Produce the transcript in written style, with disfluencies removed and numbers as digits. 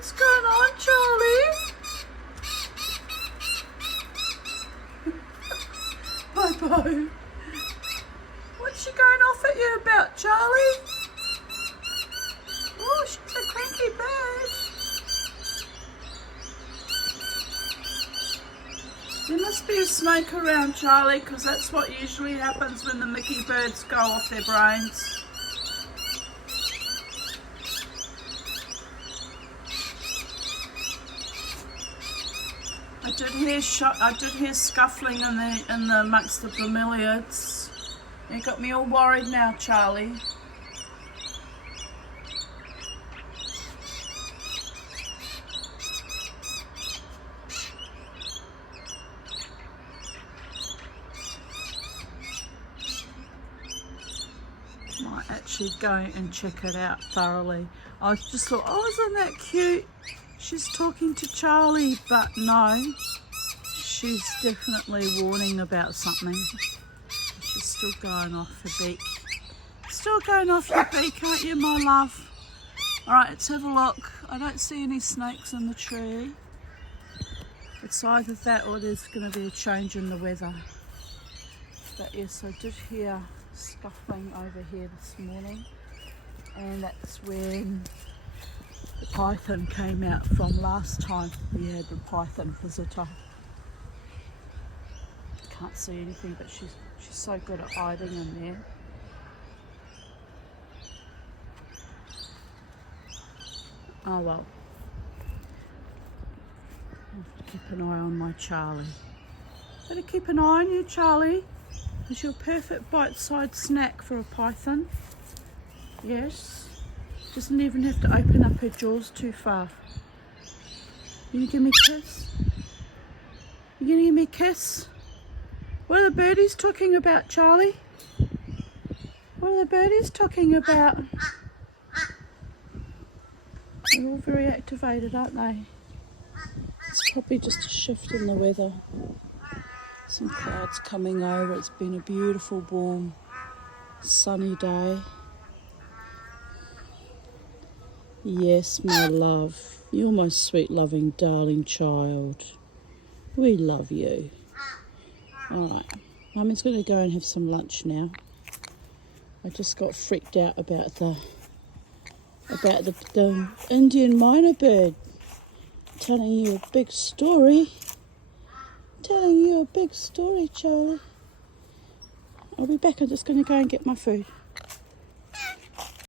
What's going on, Charlie? Bye-bye. What's she going off at you about, Charlie? Oh, she's a cranky bird. There must be a snake around, Charlie, because that's what usually happens when the Mickey birds go off their brains. I did hear scuffling in the amongst the bromeliads. You got me all worried now, Charlie. Might actually go and check it out thoroughly. I just thought, oh, isn't that cute? She's talking to Charlie, but no. She's definitely warning about something. She's still going off her beak. Still going off your beak, aren't you, my love? Alright, let's have a look. I don't see any snakes in the tree. It's either that or there's going to be a change in the weather. But yes, I did hear scuffling over here this morning. And that's when the python came out from last time we had the python visitor. Can't see anything, but she's so good at hiding in there. Oh well. I have to keep an eye on my Charlie. Better keep an eye on you, Charlie. Is your perfect bite-sized snack for a python. Yes. Doesn't even have to open up her jaws too far. You gonna give me a kiss? You gonna give me a kiss? What are the birdies talking about, Charlie? What are the birdies talking about? They're all very activated, aren't they? It's probably just a shift in the weather. Some clouds coming over. It's been a beautiful, warm, sunny day. Yes, my love. You're my sweet, loving, darling child. We love you. Alright, Mummy's going to go and have some lunch now. I just got freaked out about the Indian myna bird telling you a big story. Telling you a big story, Charlie. I'll be back. I'm just going to go and get my food.